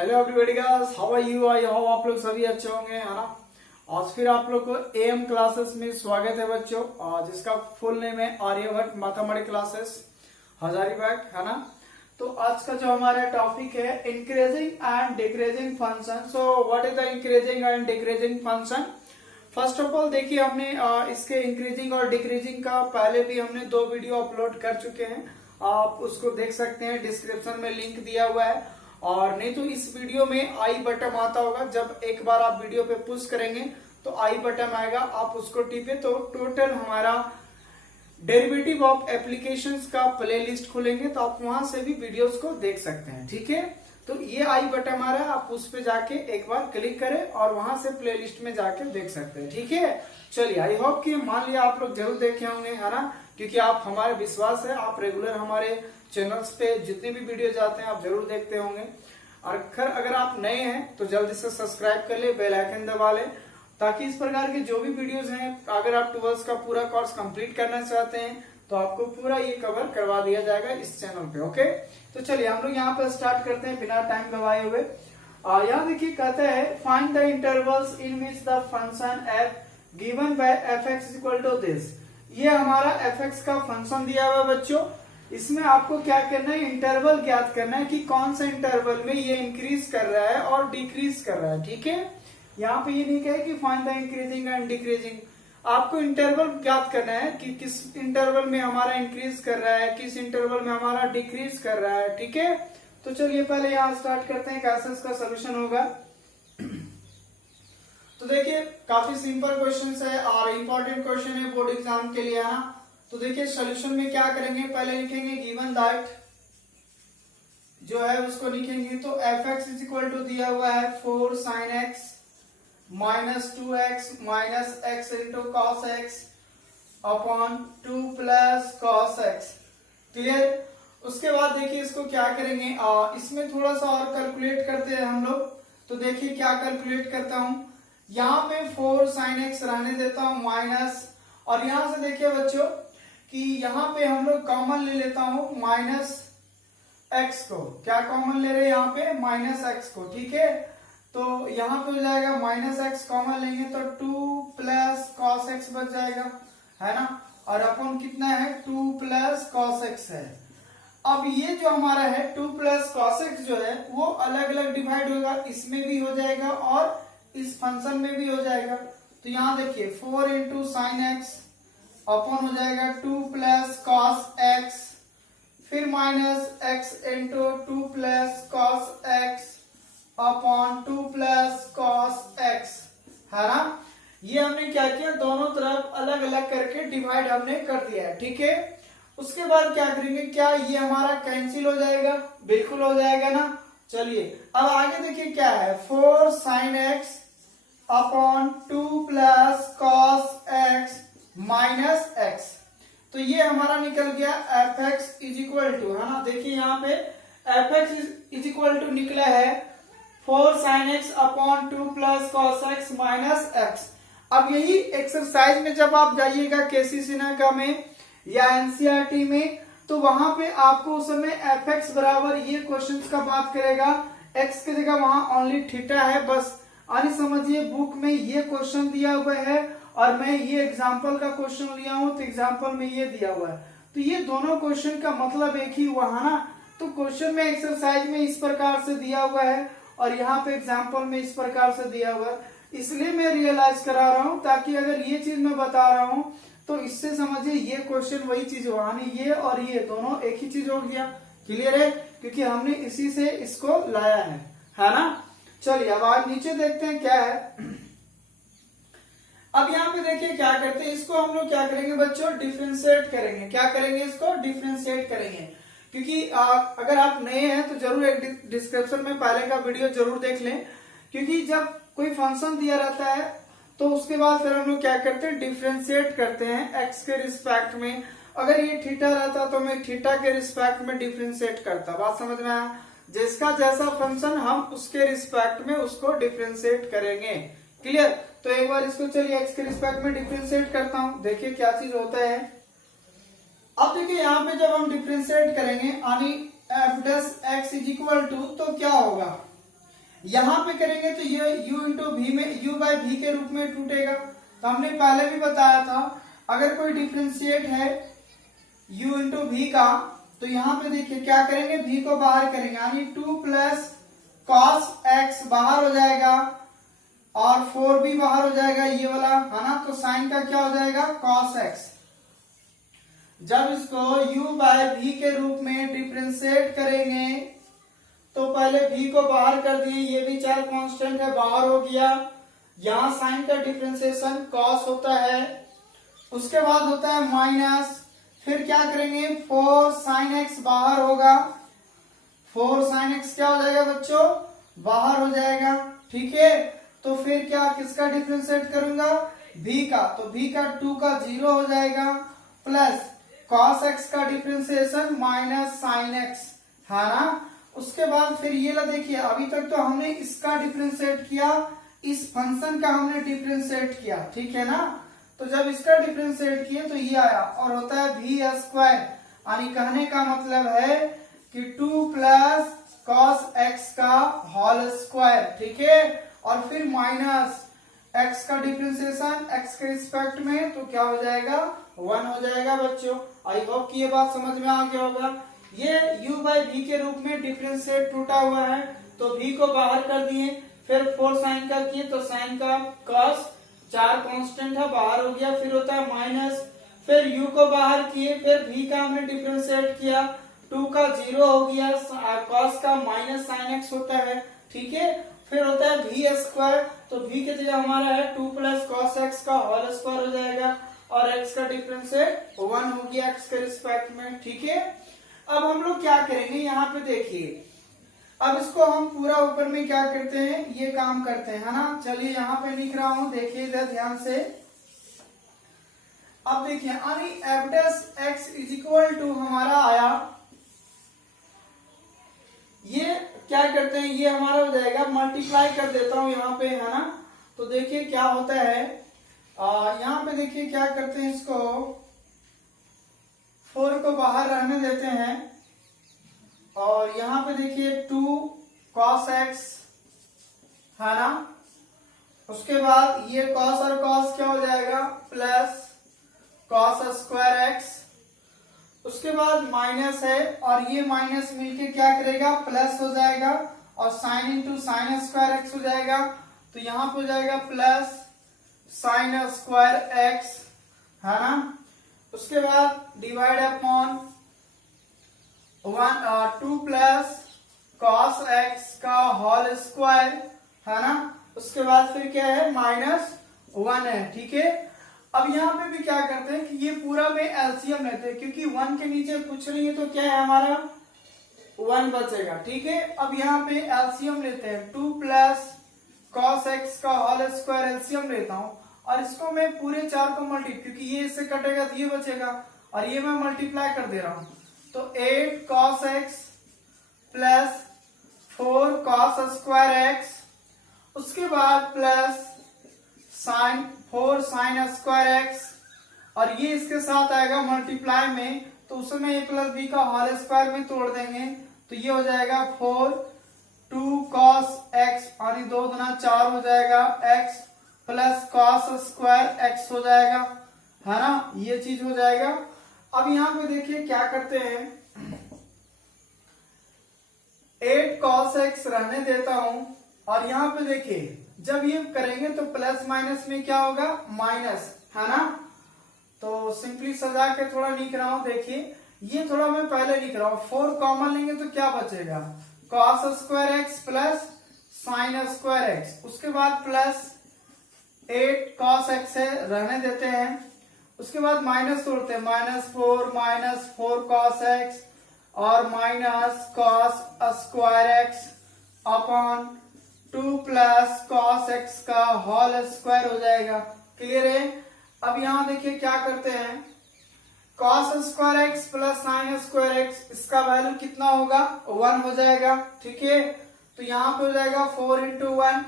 Hello everybody guys, how are you? I hope आप लोग सभी अच्छे होंगे, है ना। आज फिर आप लोग को एएम क्लासेस में स्वागत है बच्चों, जिसका फुल नेम है आर्यभट्ट मैथमेटिक्स क्लासेस हजारीबाग, है ना। तो आज का जो हमारा टॉपिक है increasing and decreasing function. So what is the increasing and decreasing function? First of all देखिए, हमने इसके इंक्रीजिंग और डिक्रीजिंग का पहले भी हमने 2 वीडियो अपलोड कर चुके हैं। आप उसको देख सकते हैं, डिस्क्रिप्शन में लिंक दिया हुआ है। और नहीं तो इस वीडियो में आई बटन आता होगा, जब एक बार आप वीडियो पे पुश करेंगे तो आई बटन आएगा, आप उसको टिपे तो टोटल हमारा डेरिवेटिव ऑफ एप्लीकेशंस का प्लेलिस्ट खोलेंगे तो आप वहां से भी वीडियोस को देख सकते हैं, ठीक है। तो ये आई बटन आ रहा है, आप उस पे जाके एक बार क्लिक करें और वहां से प्लेलिस्ट में जाके देख सकते हैं, ठीक है। चलिए, आई होप कि मान लिया आप लोग जरूर देखे होंगे, है ना, क्योंकि आप हमारे विश्वास है आप रेगुलर हमारे चैनल्स पे जितने भी वीडियो जाते हैं आप जरूर देखते होंगे। और अगर आप नए हैं तो जल्दी से सब्सक्राइब कर ले, बेल आइकन दबा ले, ताकि इस प्रकार के जो भी वीडियोस हैं, अगर आप 12th का पूरा कोर्स कंप्लीट करना चाहते हैं तो आपको पूरा ये कवर करवा दिया जाएगा इस चैनल पे, ओके। तो चलिए हम लोग यहाँ पे स्टार्ट करते हैं बिना टाइम गवाए हुए। यहाँ देखिए, कहते हैं find the intervals in which the function f given by f x equal to this. ये हमारा एफ एक्स का फंक्शन दिया हुआ है बच्चों। इसमें आपको क्या करना है, इंटरवल ज्ञात करना है कि कौन सा इंटरवल में ये इंक्रीज कर रहा है और डिक्रीज कर रहा है, ठीक है। यहाँ पे ये नहीं कहे कि find the increasing and decreasing, आपको इंटरवल ज्ञात करना है कि किस इंटरवल में हमारा इंक्रीज कर रहा है, किस इंटरवल में हमारा डिक्रीज कर रहा है, ठीक है। तो चलिए पहले यहाँ स्टार्ट करते हैं कैसे इसका सोल्यूशन होगा। तो देखिए, काफी सिंपल क्वेश्चन है और इम्पोर्टेंट क्वेश्चन है बोर्ड एग्जाम के लिए, है। तो देखिए सोल्यूशन में क्या करेंगे, पहले लिखेंगे गिवन दैट जो है उसको लिखेंगे। तो f x is equal to दिया हुआ है 4 sin x minus 2x minus x into cos x upon 2 plus cos x, clear. उसके बाद देखिए इसको क्या करेंगे, इसमें थोड़ा सा और कैलकुलेट करते हैं हम लोग। तो देखिए क्या कैलकुलेट करता हूं, यहाँ पे 4 sin x रहने देता हूं माइनस, और यहां से देखिए बच्चों कि यहाँ पे हम लोग कॉमन ले लेता हूं माइनस एक्स को। क्या कॉमन ले रहे हैं यहाँ पे, माइनस एक्स को, ठीक है। तो यहाँ पे हो जाएगा माइनस एक्स कॉमन लेंगे तो 2 प्लस कॉस एक्स बच जाएगा, है ना। और अपन कितना है, 2 प्लस कॉस एक्स है। अब ये जो हमारा है 2 प्लस कॉस एक्स जो है वो अलग अलग डिवाइड होगा, इसमें भी हो जाएगा और इस फंक्शन में भी हो जाएगा। तो यहाँ देखिए 4 इंटू साइन एक्स अपॉन हो जाएगा 2 प्लस कॉस एक्स, फिर minus x into 2 plus cos x upon 2 plus cos x, है ना। ये हमने क्या किया, दोनों तरफ अलग अलग करके डिवाइड हमने कर दिया है, ठीक है। उसके बाद क्या करेंगे, क्या ये हमारा कैंसिल हो जाएगा, बिल्कुल हो जाएगा ना। चलिए अब आगे देखिए क्या है, 4 sin x upon 2 plus cos x minus x. तो ये हमारा निकल गया f x is equal to, है ना। देखिए यहाँ पे f x is equal to निकला है 4 sin x upon 2 plus cos x minus x. अब यही एक्सरसाइज में जब आप जाइएगा केसी सिन्हा में या एनसीईआरटी में, तो वहां पे आपको उस समय एफ एक्स बराबर ये क्वेश्चन का बात करेगा, एक्स की जगह वहां ओनली थीटा है बस। यानी समझिए बुक में ये क्वेश्चन दिया हुआ है और मैं ये एग्जाम्पल का क्वेश्चन लिया हूं तो एग्जाम्पल में ये दिया हुआ है, तो ये दोनों क्वेश्चन का मतलब एक ही हुआ, है ना। तो क्वेश्चन में एक्सरसाइज में इस प्रकार से दिया हुआ है और यहाँ पे एग्जाम्पल में इस प्रकार से दिया हुआ है, इसलिए मैं रियलाइज करा रहा हूं, ताकि अगर ये चीज मैं बता रहा हूं तो इससे समझिए ये क्वेश्चन वही चीज हुआ, यानी ये और ये दोनों एक ही चीज हो गया, क्लियर है, क्योंकि हमने इसी से इसको लाया है ना। चलिए अब आज नीचे देखते हैं क्या है। अब यहाँ पे देखिए क्या करते हैं, इसको हम लोग क्या करेंगे बच्चों, डिफ्रेंशिएट करेंगे। क्या करेंगे, इसको डिफ्रेंशिएट करेंगे, क्योंकि अगर आप नए हैं तो जरूर एक डिस्क्रिप्शन में पहले का वीडियो जरूर देख लें, क्योंकि जब कोई फंक्शन दिया रहता है तो उसके बाद फिर हम लोग क्या करते हैं, डिफ्रेंशिएट करते हैं एक्स के रिस्पेक्ट में। अगर ये थीटा रहता तो मैं थीटा के रिस्पेक्ट में डिफ्रेंशिएट करता, बात समझ में आया। जिसका जैसा फंक्शन हम उसके रिस्पेक्ट में उसको डिफ्रेंशिएट करेंगे, क्लियर। तो एक बार इसको चलिए एक्स के रिस्पेक्ट में डिफ्रेंशिएट करता हूं, देखिए क्या चीज होता है। अब देखिए यहाँ पे जब हम डिफ्रेंशिएट करेंगे यानी f dash x is equal to, तो क्या होगा, यहाँ पे करेंगे तो ये u इंटू भी में u बाय भी के रूप में टूटेगा। तो हमने पहले भी बताया था अगर कोई डिफ्रेंशिएट है u इंटू भी का, तो यहाँ पे देखिए क्या करेंगे, भी को बाहर करेंगे यानी 2 प्लस कॉस एक्स बाहर हो जाएगा और 4 भी बाहर हो जाएगा ये वाला, है ना। तो साइन का क्या हो जाएगा, कॉस एक्स। जब इसको u बाय v के रूप में डिफ्रेंशिएट करेंगे तो पहले v को बाहर कर दिए, ये भी चार कांस्टेंट है बाहर हो गया। यहाँ साइन का डिफ्रेंशिएशन कॉस होता है, उसके बाद होता है माइनस, फिर क्या करेंगे 4 साइन एक्स बाहर होगा, 4 साइन एक्स क्या हो जाएगा बच्चों, बाहर हो जाएगा, ठीक है। तो फिर क्या किसका डिफ्रेंशिएट करूंगा, v का, तो v का 2 का 0 हो जाएगा प्लस cos x का डिफ्रेंशिएशन माइनस साइन x, है ना। उसके बाद फिर ये ला देखिए, अभी तक तो हमने इसका डिफ्रेंशिएट किया, इस फंक्शन का हमने डिफ्रेंशिएट किया, ठीक है ना। तो जब इसका डिफ्रेंशिएट किए तो ये आया और होता है v स्क्वायर, यानी कहने का मतलब है कि 2 प्लस cos x का होल स्क्वायर, ठीक है। और फिर माइनस x का डिफ्रेंशिएशन x के रिस्पेक्ट में, तो क्या हो जाएगा 1 हो जाएगा बच्चों। आई होप कि ये बात समझ में आ गया होगा। ये u बाई v के रूप में डिफ्रेंशिएट टूटा हुआ है, तो v को बाहर कर दिए, फिर 4 साइन का किए तो साइन का cos, चार कांस्टेंट है बाहर हो गया, फिर होता है माइनस, फिर u को बाहर किए, फिर v का हमने डिफ्रेंशिएट किया, 2 का 0 हो गया, cos का माइनस साइन x होता है, ठीक है। फिर होता है v स्क्वायर, तो v की जगह हमारा है 2 प्लस कॉस एक्स का होल स्क्वायर हो जाएगा और x का डिफरेंशिएट 1 हो गया x के रिस्पेक्ट में, ठीक है। अब हम लोग क्या करेंगे, यहाँ पे देखिए, अब इसको हम पूरा ऊपर में क्या करते हैं, ये काम करते हैं, है ना। चलिए यहाँ पे लिख रहा हूं, देखिए इधर ध्यान से। अब देखिए यानी f dash x is equal to हमारा आया, ये क्या करते हैं, ये हमारा हो जाएगा, मल्टीप्लाई कर देता हूं यहाँ पे, है ना। तो देखिए क्या होता है, यहाँ पे देखिए क्या करते हैं, इसको 4 को बाहर रहने देते हैं और यहाँ पे देखिए 2 cos x, है ना। उसके बाद ये cos और cos क्या हो जाएगा, प्लस cos स्क्वायर x, उसके बाद माइनस है और ये माइनस मिलके क्या करेगा, प्लस हो जाएगा और sine into sine square x हो जाएगा, तो यहाँ पे हो जाएगा प्लस साइन स्क्वायर एक्स, है ना। उसके बाद divide upon 2 plus cos x का होल स्क्वायर, है ना। उसके बाद फिर क्या है, माइनस 1 है, ठीक है। अब यहाँ पे भी क्या करते हैं कि ये पूरा में एलसीएम लेते हैं, क्योंकि 1 के नीचे कुछ नहीं है तो क्या है हमारा 1 बचेगा, ठीक है। अब यहाँ पे एलसीएम लेते हैं, 2 प्लस कॉस एक्स का होल स्क्वायर एलसीएम लेता हूं और इसको मैं पूरे 4 को क्योंकि ये इससे कटेगा तो ये बचेगा और ये मैं मल्टीप्लाई कर दे रहा हूं, तो 8 cos x plus 4 cos square x, उसके बाद plus sign 4 sine square x और ये इसके साथ आएगा मल्टीप्लाई में, तो उसमें a प्लस बी का होल स्क्वायर में तोड़ देंगे, तो ये हो जाएगा 4 2 cos x और 2 गुना 4 हो जाएगा x plus cos square x हो जाएगा, है ना, ये चीज हो जाएगा। अब यहाँ पे देखिए क्या करते हैं, 8 cos x रहने देता हूं और यहाँ पे देखिए जब ये करेंगे तो प्लस माइनस में क्या होगा, माइनस, है ना। तो सिंपली सजा के थोड़ा लिख रहा हूं, देखिए ये थोड़ा मैं पहले लिख रहा हूं, 4 कॉमन लेंगे तो क्या बचेगा, cos square x plus sine square x, उसके बाद प्लस 8 cos x है रहने देते हैं, उसके बाद माइनस तोड़ते हैं, माइनस 4 cos x और minus cos square x upon 2 plus cos x का होल स्क्वायर हो जाएगा, क्लियर है। अब यहाँ देखिए क्या करते हैं, cos square x plus sine square x, इसका वैल्यू कितना होगा, 1 हो जाएगा, ठीक है। तो यहाँ पे हो जाएगा 4 इंटू 1।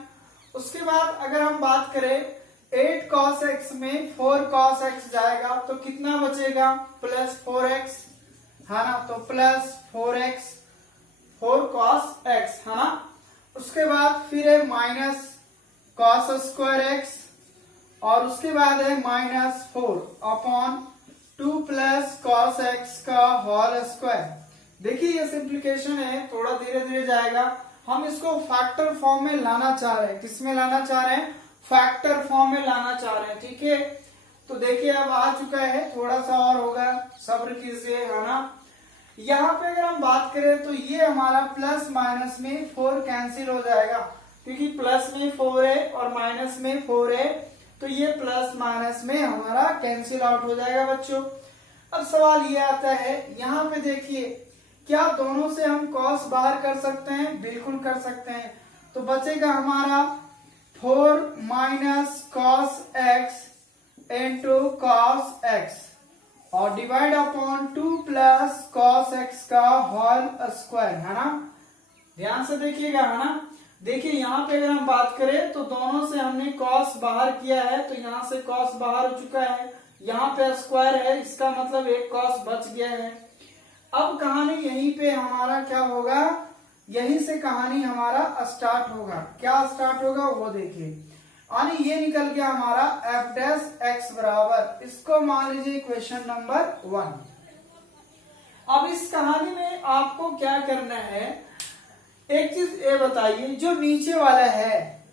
उसके बाद अगर हम बात करें 8 cos x में 4 cos x जाएगा तो कितना बचेगा, प्लस 4x, है ना, तो प्लस 4x 4 cos x, है ना। उसके बाद फिर है माइनस कॉस स्क्वायर एक्स, और उसके बाद है माइनस 4/2 प्लस कॉस एक्स का होल स्क्वायर। देखिए ये सिंप्लीकेशन है, थोड़ा धीरे धीरे जाएगा। हम इसको फैक्टर फॉर्म में लाना चाह रहे हैं। किस में लाना चाह रहे हैं? फैक्टर फॉर्म में लाना चाह रहे हैं। ठीक है, तो देखिए अब आ चुका है, थोड़ा सा और होगा, सब्र कीजिए, है ना। यहाँ पे अगर हम बात करें तो ये हमारा प्लस माइनस में 4 कैंसिल हो जाएगा, क्योंकि प्लस में 4 है और माइनस में 4 है, तो ये प्लस माइनस में हमारा कैंसिल आउट हो जाएगा बच्चों। अब सवाल ये आता है, यहाँ पे देखिए क्या दोनों से हम कॉस बाहर कर सकते हैं? बिल्कुल कर सकते हैं। तो बचेगा हमारा 4 minus cos x into cos x और divide upon 2 plus cos x का होल स्क्वायर, है ना। ध्यान से देखिएगा, है ना। देखिए यहाँ पे अगर हम बात करें तो दोनों से हमने कॉस बाहर किया है, तो यहाँ से कॉस बाहर हो चुका है, यहाँ पे स्क्वायर है, इसका मतलब एक कॉस बच गया है। अब कहानी यहीं पे हमारा क्या होगा, यहीं से कहानी हमारा स्टार्ट होगा। क्या स्टार्ट होगा वो देखिए, यानी ये निकल गया हमारा एफ डैश एक्स बराबर, इसको मान लीजिए इक्वेशन नंबर 1। अब इस कहानी में आपको क्या करना है, एक चीज ये बताइए, जो नीचे वाला है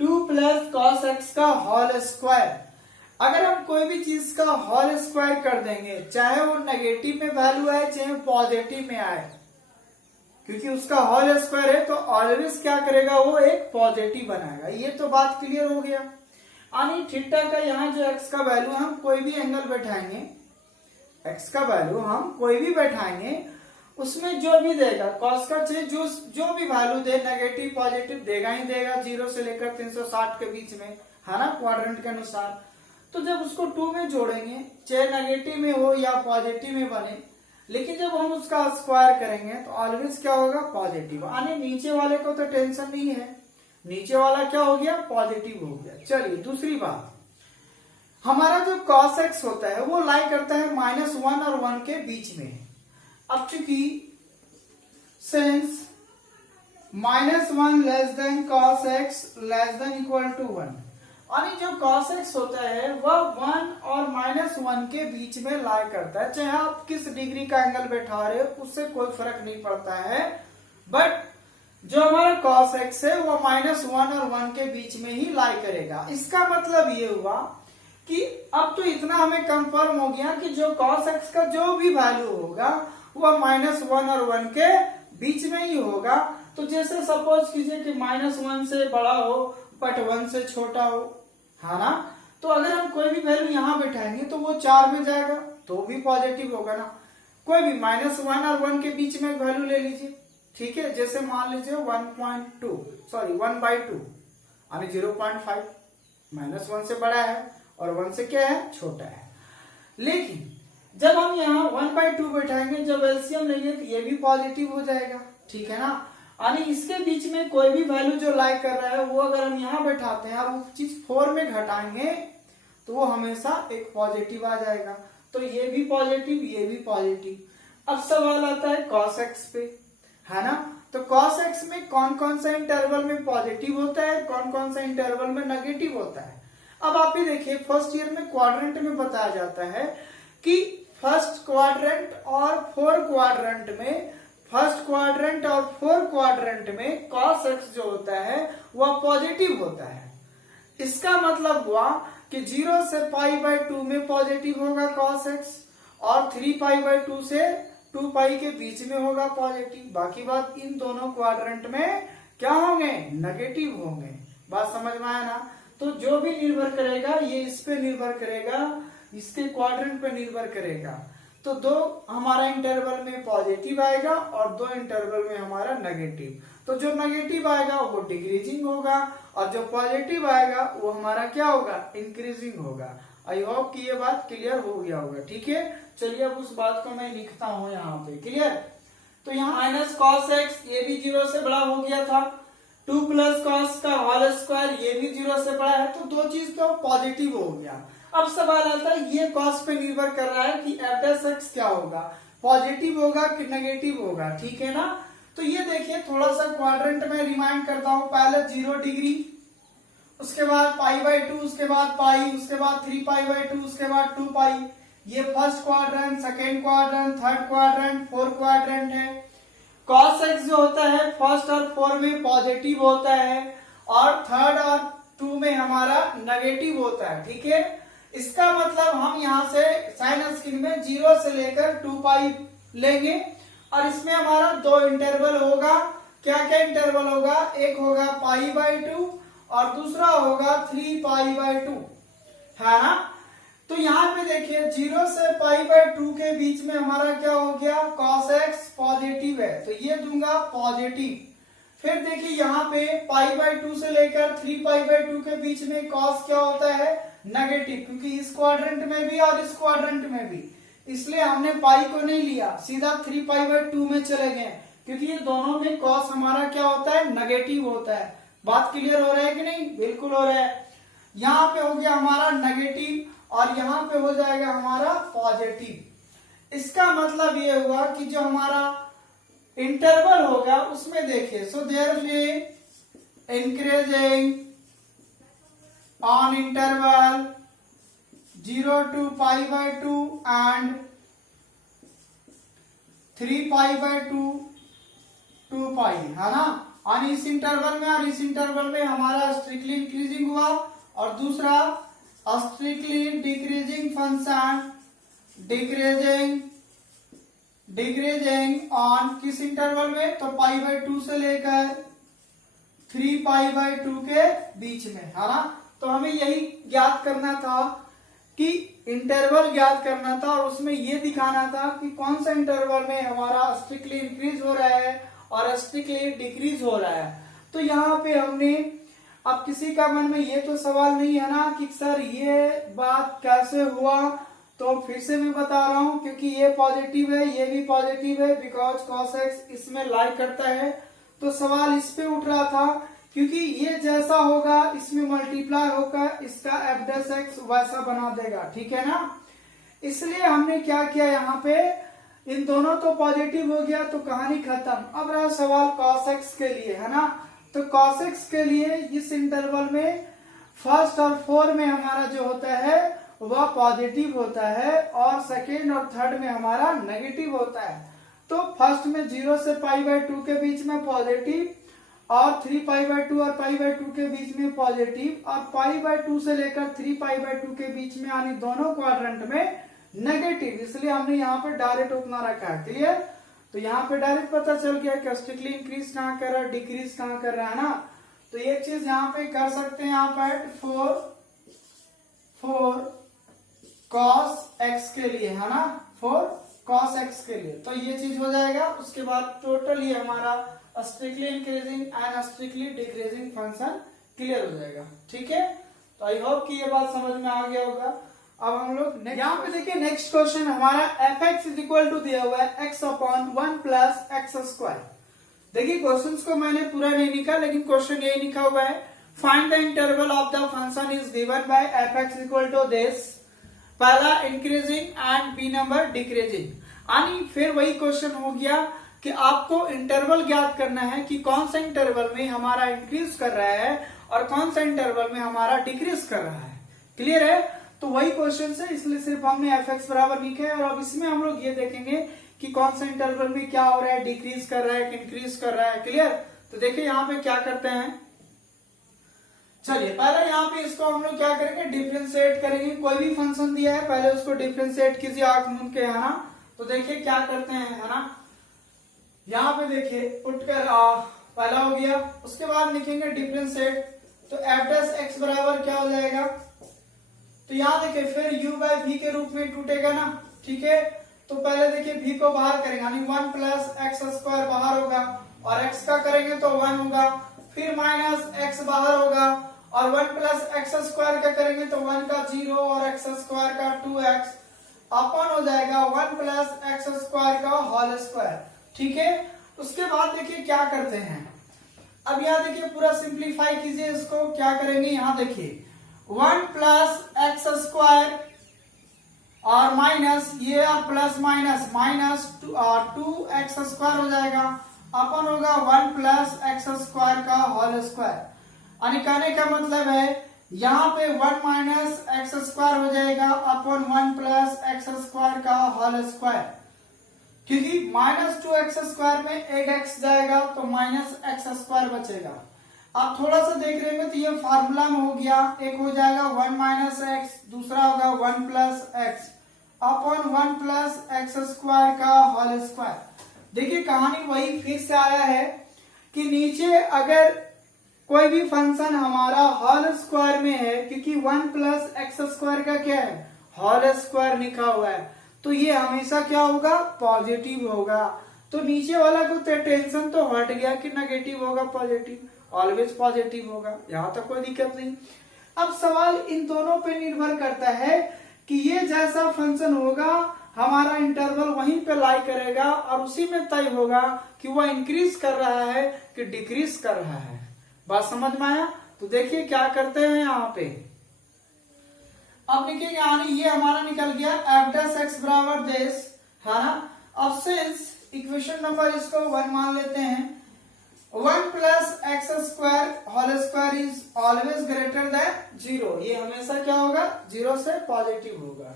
2 प्लस कॉस एक्स का होल स्क्वायर, अगर हम कोई भी चीज का होल स्क्वायर कर देंगे, चाहे वो नेगेटिव में वैल्यू आए चाहे पॉजिटिव में आए, क्योंकि उसका होल स्क्वायर है तो ऑलवेज क्या करेगा, वो एक पॉजिटिव बनाएगा। ये तो बात क्लियर हो गया। यानी थीटा का यहाँ जो एक्स का वैल्यू हम कोई भी एंगल बैठाएंगे, एक्स का वैल्यू हम कोई भी बैठाएंगे, उसमें जो भी देगा कॉस का चाहे जो भी वैल्यू दे, नेगेटिव पॉजिटिव देगा ही देगा, 0 से लेकर 360 के बीच में, है ना, क्वाड्रेंट के अनुसार। तो जब उसको 2 में जोड़ेंगे, चाहे नेगेटिव में हो या पॉजिटिव में बने, लेकिन जब हम उसका स्क्वायर करेंगे तो ऑलवेज क्या होगा, पॉजिटिव। यानी नीचे वाले को तो टेंशन नहीं है, नीचे वाला क्या हो गया, पॉजिटिव हो गया। चलिए दूसरी बात, हमारा जो कॉस एक्स होता है वो लाई करता है -1 और 1 के बीच में। अब चूंकि since -1 less than cos x less than equal to 1, यानी जो cos x होता है वह 1 और -1 के बीच में लाई करता है। चाहे आप किस डिग्री का एंगल बैठा रहे हो उससे कोई फर्क नहीं पड़ता है, बट जो हमारा cos x है वो -1 और 1 के बीच में ही लाई करेगा। इसका मतलब ये हुआ कि अब तो इतना हमें कंफर्म हो गया कि जो cos x का जो भी वैल्यू होगा वह -1 और 1 के बीच में ही होगा। तो जैसे सपोज कीजिए कि -1 से बड़ा हो बट 1 से छोटा हो, है ना, तो अगर हम कोई भी वैल्यू यहाँ बैठाएंगे तो वो 4 में जाएगा तो भी पॉजिटिव होगा ना। कोई भी -1 और 1 के बीच में एक वैल्यू ले लीजिए, ठीक है, जैसे मान लीजिए 1/2 यानी 0.5, -1 से बड़ा है और 1 से क्या है, छोटा है। लेकिन जब हम यहाँ 1/2 बैठाएंगे, जब एलसीएम लेंगे तो ये भी पॉजिटिव हो जाएगा, ठीक है ना। यानी इसके बीच में कोई भी वैल्यू जो लाई कर रहा है वो अगर हम यहाँ बैठाते हैं और वो चीज 4 में घटाएंगे तो वो हमेशा एक पॉजिटिव आ जाएगा। तो ये भी पॉजिटिव, ये भी पॉजिटिव। अब सवाल आता है cos x पे, है ना। तो cos x में कौन कौन सा इंटरवल में पॉजिटिव होता है, कौन कौन सा इंटरवल में नेगेटिव होता है। अब आप ही देखिए, फर्स्ट ईयर में क्वाड्रेंट में बताया जाता है कि फर्स्ट क्वाड्रेंट और फोर्थ क्वाड्रेंट में, फर्स्ट क्वाड्रेंट और फोर्थ क्वाड्रेंट में cos x जो होता है वह पॉजिटिव होता है। इसका मतलब हुआ कि 0 से π/2 में पॉजिटिव होगा cos x और 3π/2 से 2π के बीच में होगा पॉजिटिव। बाकी बात इन दोनों क्वाड्रेंट में क्या होंगे, नेगेटिव होंगे। बात समझ में आया ना। तो जो भी निर्भर करेगा ये इस पे निर्भर करेगा, इसके क्वाड्रेंट पे निर्भर करेगा। तो 2 हमारा इंटरवल में पॉजिटिव आएगा और 2 इंटरवल में हमारा नेगेटिव। तो जो नेगेटिव आएगा वो डिक्रीजिंग होगा और जो पॉजिटिव आएगा वो हमारा क्या होगा, इंक्रीजिंग होगा। आई होप कि ये बात क्लियर हो गया होगा, ठीक है। चलिए अब उस बात को मैं लिखता हूं यहाँ पे, क्लियर। तो यहाँ -cos x ये भी 0 से बड़ा हो गया था, 2 प्लस cos का होल स्क्वायर ये भी 0 से बड़ा है, तो 2 चीज तो पॉजिटिव हो गया। अब सवाल आता है ये cos पे निर्भर कर रहा है कि f' x क्या होगा, पॉजिटिव होगा कि नेगेटिव होगा, ठीक है ना। तो तो ये देखिए थोड़ा सा क्वाड्रेंट में रिमाइंड करता हूं, पहले 0 डिग्री, उसके बाद π/2, उसके बाद पाई, उसके बाद 3π/2, उसके बाद 2 पाई। ये first quadrant, second quadrant, third quadrant, fourth quadrant है। cos x जो होता है फर्स्ट और 4 में पॉजिटिव होता है और थर्ड और 2 में हमारा नेगेटिव होता है, ठीक है। इसका मतलब हम यहाँ से साइन स्क्रीन में 0 से लेकर 2 पाई लेंगे और इसमें हमारा 2 इंटरवल होगा। क्या क्या इंटरवल होगा, एक होगा π/2 और दूसरा होगा 3π/2, है ना। तो यहाँ पे देखिए 0 से π/2 के बीच में हमारा क्या हो गया, cos x पॉजिटिव है तो ये दूंगा पॉजिटिव। फिर देखिए यहाँ पे π/2 से लेकर 3π/2 के बीच में cos क्या होता है, नेगेटिव, क्योंकि इस क्वाड्रेंट में भी और इस क्वाड्रेंट में भी, इसलिए हमने पाई को नहीं लिया, सीधा 3π/2 में चले गए, क्योंकि ये दोनों में cos हमारा क्या होता है, नेगेटिव होता है। बात क्लियर हो रहा है कि नहीं, बिल्कुल हो रहा है। यहाँ पे हो गया हमारा नेगेटिव और यहाँ पे हो जाएगा हमारा पॉजिटिव। इसका मतलब ये हुआ कि जो हमारा इंटरवल होगा उसमें देखिए, so therefore increasing on interval 0 to π/2 and 3π/2 2 पाई, है ना। और इस इंटरवल में और इस इंटरवल में हमारा स्ट्रिक्टली इंक्रीजिंग हुआ और दूसरा strictly decreasing function, decreasing on किस इंटरवल में, तो π/2 से लेकर 3π/2 के बीच में, है ना। तो हमें यही ज्ञात करना था कि इंटरवल ज्ञात करना था और उसमें ये दिखाना था कि कौन सा इंटरवल में हमारा स्ट्रिक्टली इंक्रीज हो रहा है और स्ट्रिक्टली डिक्रीज हो रहा है। तो यहाँ पे हमने, अब किसी का मन में ये तो सवाल नहीं है ना कि सर ये बात कैसे हुआ, तो फिर से मैं बता रहा हूँ, क्योंकि ये पॉजिटिव है ये भी पॉजिटिव है, बिकॉज cos x इसमें लाई करता है, तो सवाल इस पे उठ रहा था, क्योंकि ये जैसा होगा इसमें मल्टीप्लाई होकर इसका f' वैसा बना देगा, ठीक है ना। इसलिए हमने क्या किया, यहाँ पे इन दोनों तो पॉजिटिव हो गया तो कहानी खत्म। अब रहा सवाल cos x के लिए, है ना। तो cos x के लिए इस इंटरवल में फर्स्ट और 4 में हमारा जो होता है वह पॉजिटिव होता है और सेकेंड और थर्ड में हमारा नेगेटिव होता है। तो फर्स्ट में 0 से π/2 के बीच में पॉजिटिव और 3π/2 और π/2 के बीच में पॉजिटिव और π/2 से लेकर 3π/2 के बीच में, यानी दोनों क्वाड्रेंट में नेगेटिव, इसलिए हमने यहाँ पे डायरेक्ट उतना रखा है। क्लियर, तो यहाँ पे डायरेक्ट पता चल गया कि स्ट्रिक्टली इंक्रीज कहाँ कर रहा है, डिक्रीज कहाँ कर रहा है ना। तो ये चीज यहाँ पे कर सकते हैं, यहाँ पर 4 cos x के लिए, है ना, 4 cos x के लिए, तो ये चीज हो जाएगा। उसके बाद टोटल ये हमारा strictly increasing and strictly decreasing function clear हो जाएगा, ठीक है। तो आई होप कि ये बात समझ में आ गया होगा। अब हम लोग यहाँ पे देखिए नेक्स्ट क्वेश्चन हमारा f(x) इज इक्वल टू दिया हुआ है x/1 प्लस x²। देखिए क्वेश्चंस को मैंने पूरा नहीं लिखा, लेकिन क्वेश्चन यही लिखा हुआ है, find the interval of the function is given by f(x) equal to this, पहला increasing and B number decreasing. यानी फिर वही क्वेश्चन हो गया कि आपको इंटरवल ज्ञात करना है कि कौन सा इंटरवल में हमारा इंक्रीज कर रहा है और कौन सा इंटरवल में हमारा डिक्रीज कर रहा है। क्लियर है, तो वही क्वेश्चन है, इसलिए सिर्फ हमने f(x) बराबर लिखा है। और अब इसमें हम लोग ये देखेंगे कि कौन सा इंटरवल में क्या हो रहा है, डिक्रीज कर रहा है, इंक्रीज कर रहा है। क्लियर, तो देखिए यहाँ पे क्या करते हैं, चलिए पहले यहाँ पे इसको हम लोग क्या करेंगे, डिफ्रेंशिएट करेंगे। कोई भी फंक्शन दिया है पहले उसको डिफ्रेंशिएट कीजिए आंख मूंद के, है ना। तो देखिए क्या करते हैं, है ना, यहाँ पे देखिए उठकर पहला हो गया, उसके बाद लिखेंगे डिफ्रेंशिएट, तो f' बराबर क्या हो जाएगा, तो यहाँ देखिए फिर u/v के रूप में टूटेगा ना, ठीक है। तो पहले देखिए v को बाहर करेंगे, यानी 1 प्लस x² बाहर होगा और x का करेंगे तो 1 होगा, फिर माइनस x बाहर होगा और 1 प्लस x² का करेंगे तो 1 का 0 और x² का 2x अपन हो जाएगा 1 प्लस x² का होल स्क्वायर, ठीक है। उसके बाद देखिए क्या करते हैं, अब यहाँ देखिए पूरा सिंप्लीफाई कीजिए इसको, क्या करेंगे, यहाँ देखिए 1 प्लस x² और माइनस ये प्लस माइनस 2x² हो जाएगा अपन होगा 1 प्लस एक्स स्क्वायर का होल स्क्वायर। यानी कहने का मतलब है यहाँ पे 1 माइनस एक्स स्क्वायर हो जाएगा अपन 1 प्लस एक्स स्क्वायर का होल स्क्वायर, क्योंकि माइनस 2 एक्स स्क्वायर में एक एक्स जाएगा तो माइनस एक्स स्क्वायर बचेगा। आप थोड़ा सा देख रहे हैं तो ये फार्मूला में हो गया, एक हो जाएगा 1 माइनस एक्स, दूसरा होगा 1 plus x upon 1 plus x square का होल स्क्वायर। देखिए कहानी वही फिर से आया है कि नीचे अगर कोई भी फंक्शन हमारा होल स्क्वायर में है, क्योंकि 1 प्लस एक्स स्क्वायर का क्या है होल स्क्वायर लिखा हुआ है, तो ये हमेशा क्या होगा पॉजिटिव होगा। तो नीचे वाला को टेंशन तो हट गया कि नेगेटिव होगा पॉजिटिव, ऑलवेज पॉजिटिव होगा, यहां तक कोई दिक्कत नहीं। अब सवाल इन दोनों पे निर्भर करता है कि ये जैसा फंक्शन होगा हमारा इंटरवल वहीं पे लाई करेगा और उसी में तय होगा कि वह इंक्रीज कर रहा है कि डिक्रीज कर रहा है। बात समझ में आया? तो देखिए क्या करते हैं यहाँ पे, अब लिखेंगे यानी ये हमारा निकल गया एफ डैश एक्स बराबर दिस है ना। अब सिंस इक्वेशन नंबर इसको 1 मान लेते हैं, 1 plus x square whole square is always greater than 0, ये हमेशा क्या होगा 0 से पॉजिटिव होगा।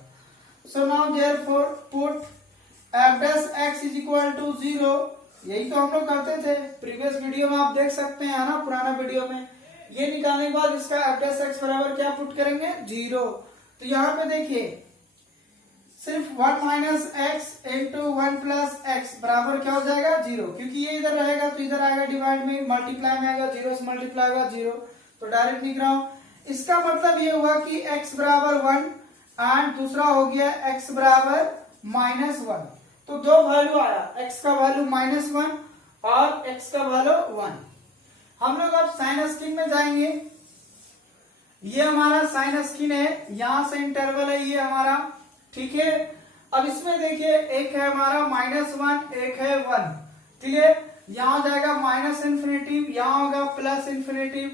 So now therefore put f dash x is equal to 0, यही तो हम लोग करते थे प्रीवियस वीडियो में, आप देख सकते हैं ना पुराना वीडियो में। ये निकालने के बाद इसका एफ डैश एक्स बराबर क्या पुट करेंगे 0। तो यहाँ पे देखिए सिर्फ 1 minus x into 1 plus x बराबर क्या हो जाएगा 0, क्योंकि ये इधर रहेगा तो इधर आएगा डिवाइड में, मल्टीप्लाई में आएगा 0 से मल्टीप्लाई होगा 0, तो डायरेक्ट लिख रहा हूं। इसका मतलब ये हुआ कि x बराबर 1 एंड दूसरा हो गया x बराबर -1, तो दो वैल्यू आया, x का वैल्यू -1 और x का वैल्यू 1। हम लोग अब साइन स्क्रीन में जाएंगे, ये हमारा साइन स्क्रीन है, यहां से इंटरवल है ये हमारा, ठीक है। अब इसमें देखिए एक है हमारा -1, एक है 1, ठीक है। यहां जाएगा माइनस इन्फिनिटी, यहां होगा प्लस इन्फिनिटी।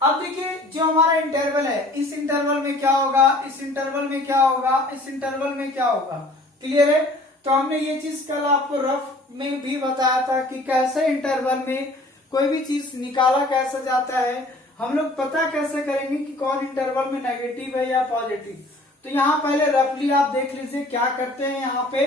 अब देखिए जो हमारा इंटरवल है, इस इंटरवल में क्या होगा, इस इंटरवल में क्या होगा, इस इंटरवल में क्या होगा, क्लियर है। तो हमने ये चीज कल आपको रफ में भी बताया था कि कैसे इंटरवल में कोई भी चीज निकाला कैसे जाता है, हम लोग पता कैसे करेंगे कि कौन इंटरवल में नेगेटिव है या पॉजिटिव। तो यहाँ पहले रफली आप देख लीजिए क्या करते हैं। यहाँ पे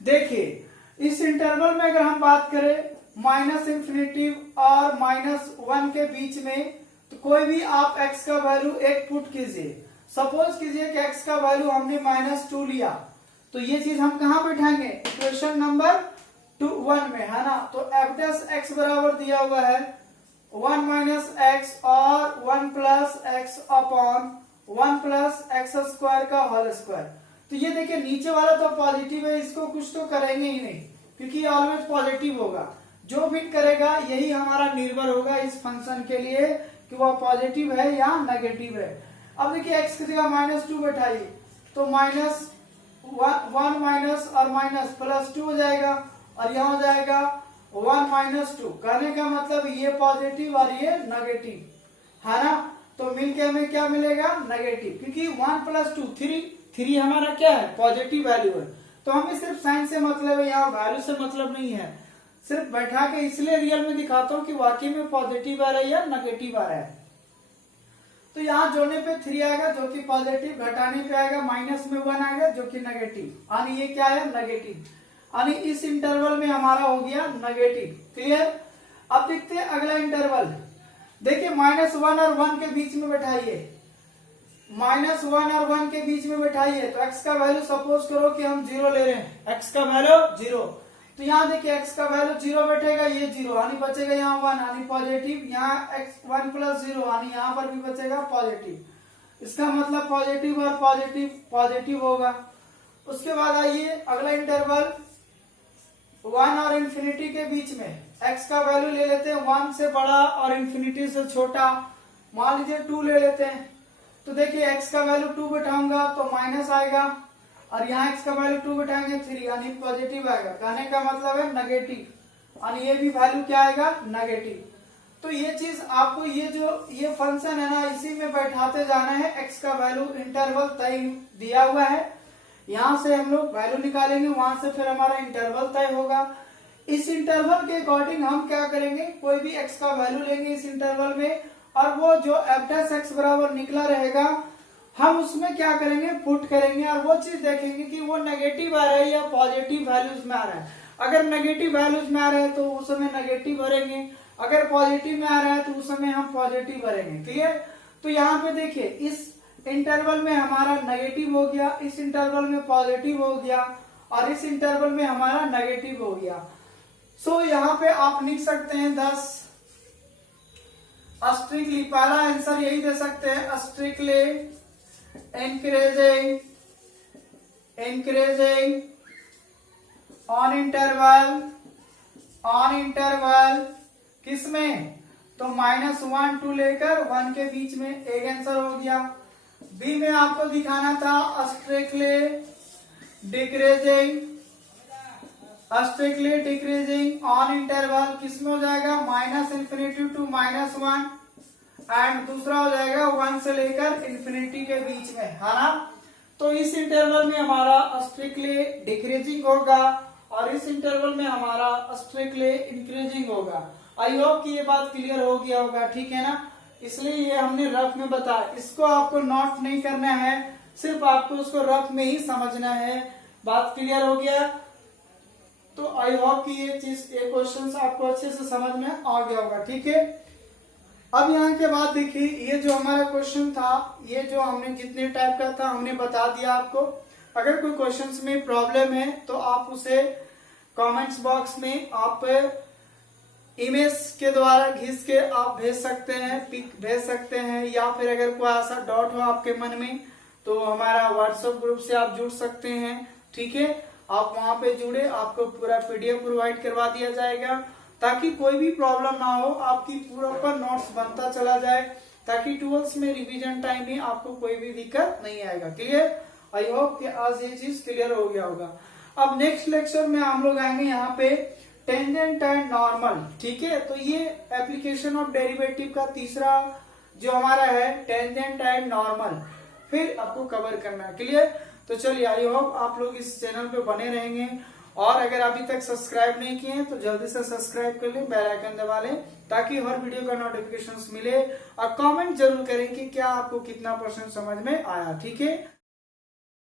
देखिए इस इंटरवल में अगर हम बात करें माइनस इन्फिनिटी और -1 के बीच में, तो कोई भी आप x का वैल्यू एक पुट कीजिए। सपोज कीजिए कि x का वैल्यू हमने -2 लिया, तो ये चीज हम कहाँ बैठाएंगे इक्वेशन नंबर 1 में, है ना। तो एफ डैश एक्स बराबर दिया हुआ है 1 माइनस एक्स और 1 plus x upon 1 plus x square का होल स्क्वायर। तो ये देखिए नीचे वाला तो पॉजिटिव है, इसको कुछ तो करेंगे ही नहीं क्योंकि ऑलवेज पॉजिटिव होगा। जो भी करेगा यही हमारा निर्भर होगा इस फंक्शन के लिए कि वह पॉजिटिव है या नेगेटिव है। अब देखिए x की जगह -2 बैठाइए, तो -1 माइनस और माइनस +2 हो जाएगा और यहाँ हो जाएगा 1 - 2। कहने का मतलब ये पॉजिटिव और ये नेगेटिव है ना। तो मिलके हमें क्या मिलेगा नेगेटिव, क्योंकि 1 + 2 3 हमारा क्या है पॉजिटिव वैल्यू है। तो हमें सिर्फ साइन से मतलब है, यहाँ वैल्यू से मतलब नहीं है। सिर्फ बैठा के इसलिए रियल में दिखाता हूँ कि वाकई में पॉजिटिव आ रहा है या नेगेटिव आ रहा है। तो यहाँ जोड़ने पे 3 आएगा जो कि पॉजिटिव, घटाने पे आएगा माइनस में 1 आएगा जो कि नेगेटिव, यानी ये क्या है नेगेटिव, यानी इस इंटरवल में हमारा हो गया नेगेटिव, क्लियर। अब देखते हैं अगला इंटरवल। देखिए -1 और 1 के बीच में बैठाइए, -1 और 1 के बीच में बैठाइए, तो x का वैल्यू सपोज करो कि हम 0 ले रहे हैं, x का वैल्यू 0। तो यहाँ देखिए x का वैल्यू 0 बैठेगा, ये 0 यानी बचेगा यहाँ 1 यानी पॉजिटिव, यहाँ x 1 + 0 यानी यहाँ पर भी बचेगा पॉजिटिव। इसका मतलब पॉजिटिव और पॉजिटिव पॉजिटिव होगा। उसके बाद आइए अगला इंटरवल 1 और इन्फिनिटी के बीच में, x का वैल्यू ले लेते हैं 1 से बड़ा और इन्फिनिटी से छोटा, मान लीजिए 2 ले लेते हैं। तो देखिए x का वैल्यू 2 बैठाऊंगा तो माइनस आएगा और यहाँ x का वैल्यू 2 बैठाएंगे 3 यानी पॉजिटिव आएगा। कहने का मतलब है नेगेटिव, यानी ये भी वैल्यू क्या आएगा नेगेटिव। तो ये चीज आपको ये फंक्शन है ना, इसी में बैठाते जाना है। x का वैल्यू इंटरवल तय दिया हुआ है, यहाँ से हम लोग वैल्यू निकालेंगे, वहां से फिर हमारा इंटरवल तय होगा। इस इंटरवल के अकॉर्डिंग हम क्या करेंगे, कोई भी x का वैल्यू लेंगे इस इंटरवल में, और वो जो f' बराबर निकला रहेगा हम उसमें क्या करेंगे, पुट करेंगे, और वो चीज देखेंगे कि वो नेगेटिव आ रहा है या पॉजिटिव वैल्यूज में आ रहा है। अगर नेगेटिव वैल्यूज में आ रहा है तो उस समय नेगेटिव भरेंगे, अगर पॉजिटिव में आ रहा है तो उस समय हम पॉजिटिव भरेंगे। क्लियर? तो यहाँ पे देखिए इस इंटरवल में हमारा नेगेटिव हो गया, इस इंटरवल में पॉजिटिव हो गया, और इस इंटरवल में हमारा नेगेटिव हो गया। सो यहाँ पे आप लिख सकते हैं 10 स्ट्रिक्टली, पहला आंसर यही दे सकते हैं, स्ट्रिक्टली encouraging on interval किसमें, तो -1 टू लेकर 1 के बीच में एक आंसर हो गया। बी में आपको दिखाना था strictly decreasing on interval, किसमें हो जाएगा, -∞ टू -1, एंड दूसरा हो जाएगा 1 से लेकर इंफिनिटी के बीच में, है ना। तो इस इंटरवल में हमारा स्ट्रिक्टली डिक्रीजिंग होगा और इस इंटरवल में हमारा स्ट्रिक्टली इंक्रीजिंग होगा। आई होप कि ये बात क्लियर हो गया होगा, ठीक है ना। इसलिए ये हमने रफ में बताया, इसको आपको नोट नहीं करना है, सिर्फ आपको उसको रफ में ही समझना है। बात क्लियर हो गया? तो आई होप कि ये क्वेश्चन आपको अच्छे से समझ में आ गया होगा, ठीक है। अब यहाँ के बाद देखिए, ये जो हमारा क्वेश्चन था, ये जो हमने जितने टाइप का था हमने बता दिया आपको। अगर कोई क्वेश्चंस में प्रॉब्लम है तो आप उसे कमेंट्स बॉक्स में आप इमेज के द्वारा खींच के आप भेज सकते हैं, पिक भेज सकते हैं, या फिर अगर कोई ऐसा डाउट हो आपके मन में तो हमारा व्हाट्सएप ग्रुप से आप जुड़ सकते हैं, ठीक है। आप वहां पे जुड़े, आपको पूरा PDF प्रोवाइड करवा दिया जाएगा, ताकि कोई भी प्रॉब्लम ना हो, आपकी प्रॉपर नोट्स बनता चला जाए, ताकि 12th में रिवीजन टाइम में आपको कोई भी दिक्कत नहीं आएगा। क्लियर? आई होप कि आज ये चीज क्लियर हो गया होगा। अब नेक्स्ट लेक्चर में हम लोग आएंगे यहाँ पे टेंजेंट एंड नॉर्मल, ठीक है। तो ये एप्लीकेशन ऑफ डेरिवेटिव का तीसरा जो हमारा है टेंजेंट एंड नॉर्मल, फिर आपको कवर करना है। क्लियर? तो चलिए, आई होप आप लोग इस चैनल पे बने रहेंगे, और अगर अभी तक सब्सक्राइब नहीं किए हैं तो जल्दी से सब्सक्राइब कर लें, बेल आइकन दबा लें, ताकि हर वीडियो का नोटिफिकेशन मिले, और कमेंट जरूर करें कि क्या आपको कितना % समझ में आया, ठीक है।